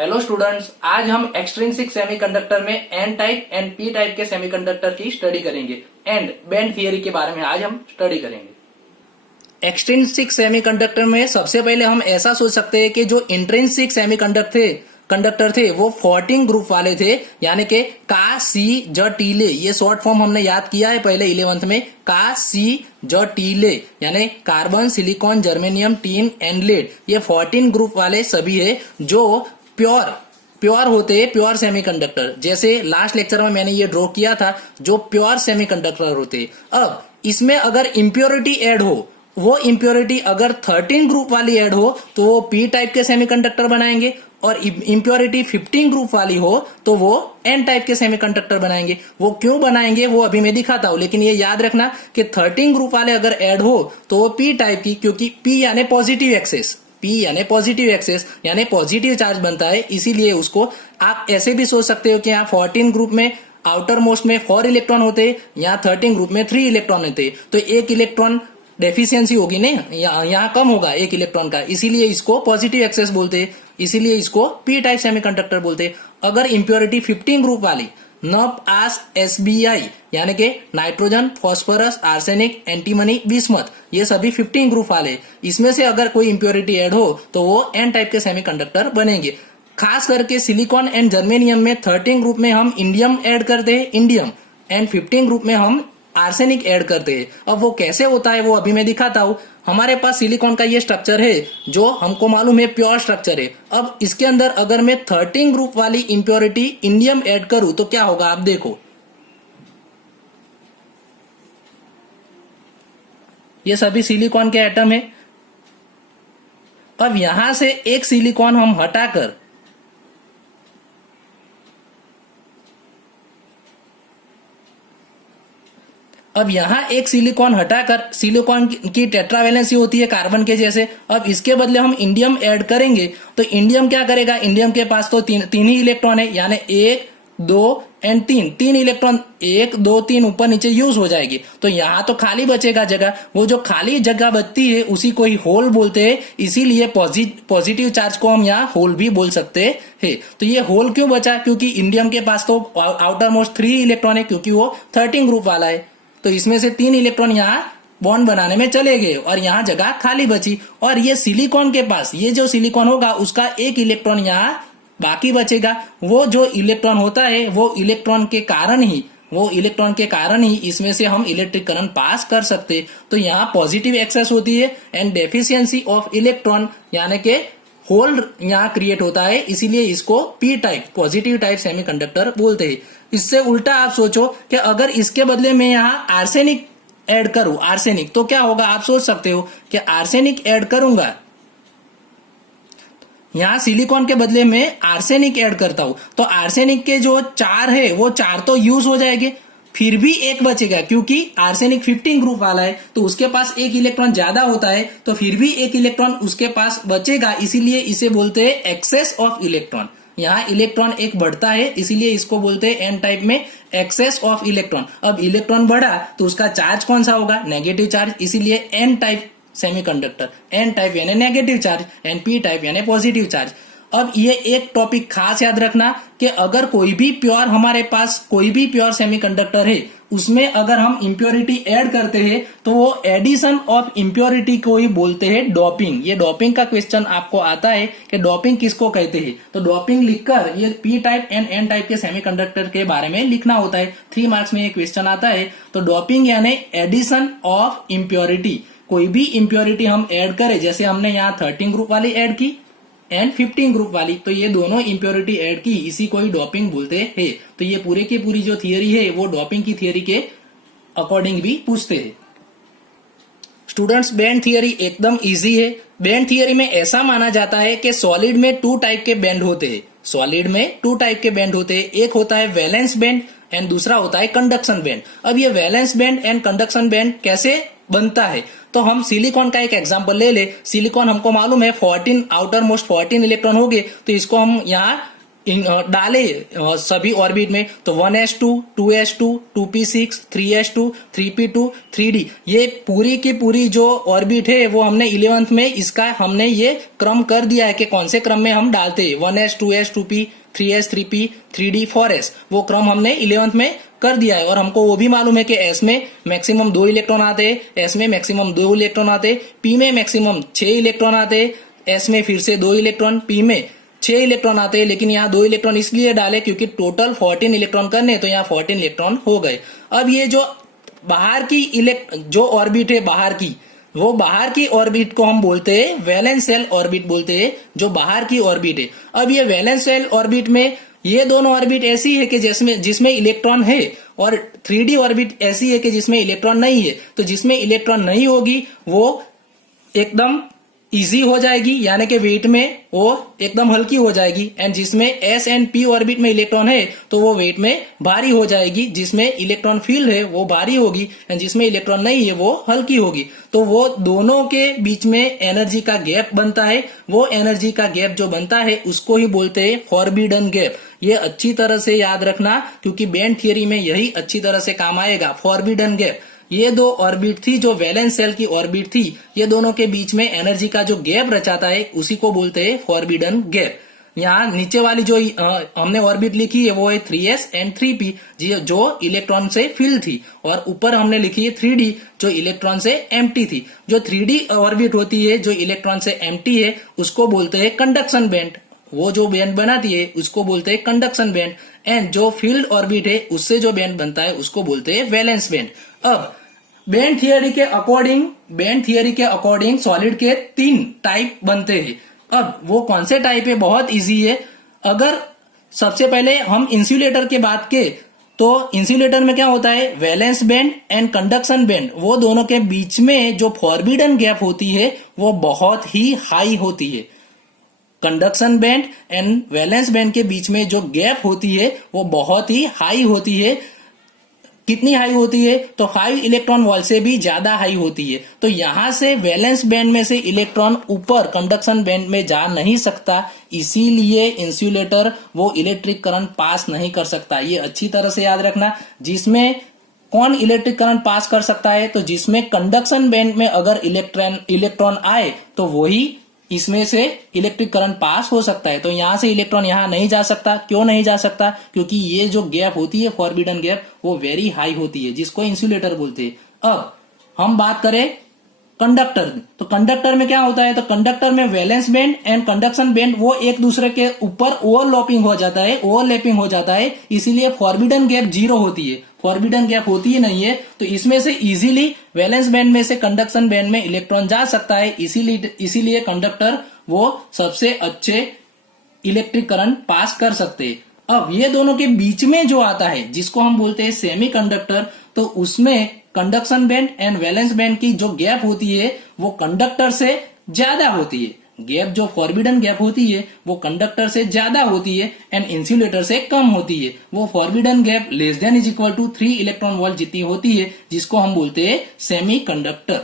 Hello students, आज हम extrinsic semiconductor में N type and P type के सेमीकंडक्टर की स्टडी करेंगे एंड बैंड थियरी के बारे में आज हम स्टडी करेंगे। एक्सट्रिंसिक सेमीकंडक्टर में सबसे पहले हम ऐसा सोच सकते हैं कि जो इंट्रिंसिक कंडक्टर थे वो 14 ग्रुप वाले थे, यानी कि का सी ज टीले। ये शॉर्ट फॉर्म हमने याद किया है पहले 11th में। का सी ज टीले यानी carbon, silicon, germanium, tin and lead. ये 14 ग्रुप वाले सभी है जो प्योर होते हैं, प्योर सेमीकंडक्टर। जैसे लास्ट लेक्चर में मैंने ये ड्रॉ किया था, जो प्योर सेमीकंडक्टर होते हैं। अब इसमें अगर इम्प्योरिटी ऐड हो, वो इम्प्योरिटी अगर 13 ग्रुप वाली ऐड हो तो वो पी टाइप के सेमीकंडक्टर बनाएंगे, और इम्प्योरिटी 15 ग्रुप वाली हो तो वो एन टाइप के सेमीकंडक्टर बनाएंगे। वो क्यों बनाएंगे वो अभी मैं दिखाता हूं, लेकिन ये याद रखना कि 13 ग्रुप वाले अगर ऐड हो तो वो पी टाइप की, क्योंकि पी यानी पॉजिटिव एक्सेस, पी यानी पॉजिटिव एक्सेस यानी पॉजिटिव चार्ज बनता है। इसीलिए उसको आप ऐसे भी सोच सकते हो कि यहाँ 14 ग्रुप में आउटर मोस्ट में 4 इलेक्ट्रॉन होते हैं, यहाँ 13 ग्रुप में 3 इलेक्ट्रॉन होते हैं, तो एक इलेक्ट्रॉन डेफिशिएंसी होगी नहीं, यहाँ कम होगा एक इलेक्ट्रॉन का। इसीलिए इसको पॉजिटिव एक्सेस बोलते हैं, इसीलिए इसको पी टाइप सेमीकंडक्टर बोलते हैं। अगर इम्प्योरिटी 15 ग्रुप वाली नॉप आस एसबीआई यानी कि nitrogen, phosphorus, arsenic, antimony, bismuth, ये सभी 15 ग्रुप वाले, इसमें से अगर कोई इम्प्योरिटी ऐड हो तो वो एन टाइप के सेमीकंडक्टर बनेंगे। खास करके सिलिकॉन एंड जर्मेनियम में 13 ग्रुप में हम इंडियम ऐड करते हैं, इंडियम, एंड 15 ग्रुप में हम आर्सेनिक ऐड करते हैं। अब वो कैसे होता है वो अभी मैं दिखाता हूं। हमारे पास सिलिकॉन का ये स्ट्रक्चर है जो हमको मालूम है प्योर स्ट्रक्चर है। अब इसके अंदर अगर मैं 13 ग्रुप वाली इंप्योरिटी इंडियम ऐड करूं तो क्या होगा, आप देखो। ये सभी सिलिकॉन के एटम है। अब यहां से एक सिलिकॉन हम हटाकर सिलिकॉन की टेट्रावैलेंसी होती है कार्बन के जैसे। अब इसके बदले हम इंडियम ऐड करेंगे तो इंडियम क्या करेगा, इंडियम के पास तो तीन ही इलेक्ट्रॉन है, यानी 1, 2 एंड 3 इलेक्ट्रॉन 1, 2, 3 ऊपर नीचे यूज हो जाएगी। तो यहाँ तो खाली बचेगा जगह, वो जो खाली जगह बचती है उसी को ही होल बोलते हैं। इसीलिए पॉजिटिव चार्ज को हम यहाँ होल भी बोल सकते हैं। तो ये होल क्यों बचा, क्योंकि इंडियम के पास तो आउटर मोस्ट 3 इलेक्ट्रॉन है, क्योंकि वो 13 ग्रुप वाला है। तो इसमें से 3 इलेक्ट्रॉन यहाँ बॉन्ड बनाने में चले गए और यहाँ जगह खाली बची। और ये सिलिकॉन के पास, ये जो सिलिकॉन होगा उसका एक इलेक्ट्रॉन यहाँ बाकी बचेगा। वो जो इलेक्ट्रॉन होता है वो इलेक्ट्रॉन के कारण ही इसमें से हम इलेक्ट्रिक करंट पास कर सकते। तो यहाँ पॉजिटिव एक्सेस होती है एंड डेफिशिएंसी ऑफ इलेक्ट्रॉन यानी कि होल यहाँ क्रिएट होता है। इसीलिए इसको P type, positive type semiconductor बोलते हैं। इससे उल्टा आप सोचो कि अगर इसके बदले में यहाँ आर्सेनिक ऐड करूं, आर्सेनिक, तो क्या होगा। आप सोच सकते हो कि आर्सेनिक ऐड करूंगा, यहाँ सिलिकॉन के बदले में आर्सेनिक ऐड करता हूं तो आर्सेनिक के जो 4 है वो 4 तो यूज हो जाएंगे, फिर भी एक बचेगा, क्योंकि आर्सेनिक 15 ग्रुप वाला है तो उसके पास एक इलेक्ट्रॉन ज्यादा होता है, तो फिर भी एक इलेक्ट्रॉन उसके पास बचेगा। इसीलिए इसे बोलते हैं एक्सेस ऑफ इलेक्ट्रॉन। यहाँ इलेक्ट्रॉन एक बढ़ता है, इसीलिए इसको बोलते हैं एन टाइप में एक्सेस ऑफ इलेक्ट्रॉन। अब इलेक्ट्रॉन बढ़ा तो उसका चार्ज कौन सा होगा, नेगेटिव चार्ज। इसीलिए N type semiconductor, N type यानी negative charge and P type यानी पॉजिटिव चार्ज। अब ये एक टॉपिक खास याद रखना कि अगर हमारे पास कोई भी प्योर सेमीकंडक्टर है, उसमें अगर हम इंप्योरिटी ऐड करते हैं तो वो एडिशन ऑफ इंप्योरिटी को ही बोलते हैं डोपिंग। ये डोपिंग का क्वेश्चन आपको आता है कि डोपिंग किसको कहते हैं, तो डोपिंग लिखकर ये P type and N type के सेमीकंडक्टर के बारे में लिखना होता है। 3 मार्क्स में ये क्वेश्चन आता है। तो डोपिंग यानी एडिशन ऑफ इंप्योरिटी। कोई भी इंप्योरिटी हम ऐड करें, जैसे हमने यहाँ 13 ग्रुप वाली ऐड की एंड 15 ग्रुप वाली, तो ये दोनों इंप्योरिटी ऐड की, इसी को ही डोपिंग बोलते हैं। तो ये पूरे की पूरी जो थियरी है वो डोपिंग की थियरी के अकॉर्डिंग भी पूछते हैं। स्टूडेंट्स, बैंड थियरी एकदम इजी है। बैंड थियरी में ऐसा माना जाता है कि सॉलिड में 2 टाइप के बैंड होते हैं। सॉलिड में 2 टाइप के बैंड होते हैं, एक होता है वैलेंस बैंड एंड दूसरा होता है कंडक्शन बैंड। अब ये valence band and conduction band कैसे बनता है, तो हम सिलिकॉन का एक एग्जांपल ले ले। सिलिकॉन हमको मालूम है 14 आउटर मोस्ट 14 इलेक्ट्रॉन हो गए, तो इसको हम यहाँ डाले सभी ऑर्बिट में, तो 1s2, 2s2, 2p6, 3s2, 3p2, 3d, ये पूरी की पूरी जो ऑर्बिट है वो हमने 11th में इसका हमने ये क्रम कर दिया है कि कौन से क्रम में हम डालते हैं। 1s, 2s, 2p, 3s, 3p, 3d, 4s, वो क्रम हमने 11th में कर दिया है। और हमको वो भी मालूम है कि s में मैक्सिमम 2 इलेक्ट्रॉन आते हैं, s में मैक्सिमम 2 इलेक्ट्रॉन आते, p में मैक्सिमम 6 इलेक्ट्रॉन आते, s में फिर से 2 इलेक्ट्रॉन, p में 6 इलेक्ट्रॉन आते हैं। लेकिन यहाँ 2 इलेक्ट्रॉन इसलिए डाले क्योंकि टोटल 14 इलेक्ट्रॉन करने, तो यहाँ 14 इलेक्ट्रॉन हो गए। अब ये जो बाहर की जो ऑर्बिट है बाहर की, वो बाहर की ऑर्बिट को हम बोलते हैं वैलेंस शेल ऑर्बिट बोलते हैं, जो बाहर की ऑर्बिट है। अब ये वैलेंस शेल ऑर्बिट में ये दोनों ऑर्बिट ऐसी है कि जिसमें इलेक्ट्रॉन है, और 3d ऑर्बिट ऐसी है कि जिसमें इलेक्ट्रॉन नहीं है। तो जिसमें इलेक्ट्रॉन नहीं होगी वो एकदम इजी हो जाएगी, यानी कि वेट में वो एकदम हल्की हो जाएगी। एंड जिसमें s एंड p ऑर्बिट में इलेक्ट्रॉन है तो वो वेट में भारी हो जाएगी। जिसमें इलेक्ट्रॉन फील्ड है वो भारी होगी, एंड जिसमें इलेक्ट्रॉन नहीं है वो हल्की होगी। तो वो दोनों के बीच में एनर्जी का गैप बनता है। वो एनर्जी का गैप जो बनता है उसको ही बोलते हैं फॉरबिडन गैप। ये अच्छी तरह से याद रखना, क्योंकि बैंड थियरी में यही अच्छी तरह से काम आएगा, फॉरबिडन गैप। ये दो ऑर्बिट थी जो वैलेंस शेल की ऑर्बिट थी, ये दोनों के बीच में एनर्जी का जो गैप रचाता है उसी को बोलते हैं फॉरबिडन गैप। यहाँ नीचे वाली जो हमने ऑर्बिट लिखी है वो है 3s एंड 3p, जो इलेक्ट्रॉन से फिल थी, और ऊपर हमने लिखी है 3d जो इलेक्ट्रॉन से एम्प्टी थी। जो 3d ऑर्बिट होती है जो इलेक्ट्रॉन से एम्प्टी है उसको बोलते हैं कंडक्शन बैंड। वो जो बैंड बनाती है उसको बोलते हैं कंडक्शन बैंड। एंड जो फील्ड ऑर्बिट है उससे जो बैंड बनता है उसको बोलते हैं वैलेंस बैंड। अब बैंड थियरी के अकॉर्डिंग सॉलिड के 3 टाइप बनते हैं। अब वो कौन से टाइप है, बहुत इजी है। अगर सबसे पहले हम इंसुलेटर की बात के, तो इंसुलेटर में क्या होता है, valence band and conduction band, वो दोनों के बीच में जो फॉरबिडन गैप होती है वो बहुत ही हाई होती है। Conduction band and valence band के बीच में जो गैप होती है वो बहुत ही हाई होती है। कितनी हाई होती है, तो 5 इलेक्ट्रॉन वोल्ट से भी ज्यादा हाई होती है। तो यहां से वैलेंस बैंड में से इलेक्ट्रॉन ऊपर कंडक्शन बैंड में जा नहीं सकता, इसीलिए इंसुलेटर वो इलेक्ट्रिक करंट पास नहीं कर सकता। ये अच्छी तरह से याद रखना। जिसमें कौन इलेक्ट्रिक करंट पास कर सकता है, तो जिसमें कंडक्शन बैंड में अगर इलेक्ट्रॉन आए तो वही इसमें से इलेक्ट्रिक करंट पास हो सकता है। तो यहां से इलेक्ट्रॉन यहां नहीं जा सकता। क्यों नहीं जा सकता, क्योंकि ये जो गैप होती है फॉरबिडन गैप वो वेरी हाई होती है, जिसको इंसुलेटर बोलते हैं। अब हम बात करें कंडक्टर, तो कंडक्टर में क्या होता है, तो कंडक्टर में valence band and conduction band वो एक दूसरे के ऊपर ओवरलैपिंग हो जाता है, इसीलिए फॉरबिडन गैप 0 होती है। फॉरबिडन गैप होती ही नहीं है, तो इसमें से इजीली वैलेंस बैंड में से कंडक्शन बैंड में इलेक्ट्रॉन जा सकता है। इसीलिए कंडक्टर वो सबसे अच्छे इलेक्ट्रिक करंट पास कर सकते हैं। अब ये दोनों के बीच में जो आता है जिसको हम बोलते हैं सेमीकंडक्टर, तो उसमें conduction band and valence band की जो गैप होती है वो कंडक्टर से ज्यादा होती है। गैप जो फॉरबिडन गैप होती है वो कंडक्टर से ज्यादा होती है एंड इंसुलेटर से कम होती है। वो फॉरबिडन गैप <= 3 इलेक्ट्रॉन वोल्ट जितनी होती है, जिसको हम बोलते हैं सेमीकंडक्टर।